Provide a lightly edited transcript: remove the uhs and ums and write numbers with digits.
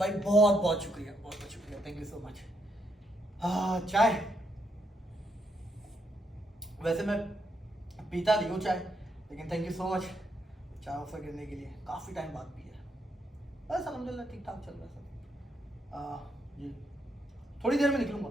भाई बहुत बहुत शुक्रिया, बहुत बहुत शुक्रिया, थैंक यू सो मच। चाय, वैसे मैं पीता नहीं हूँ चाय, लेकिन थैंक यू सो मच चाय ऑफर करने के लिए, काफ़ी टाइम बाद भी है। बस अलहमदिल्ला ठीक ठाक चल रहा है सब। जी थोड़ी देर में निकलूँगा।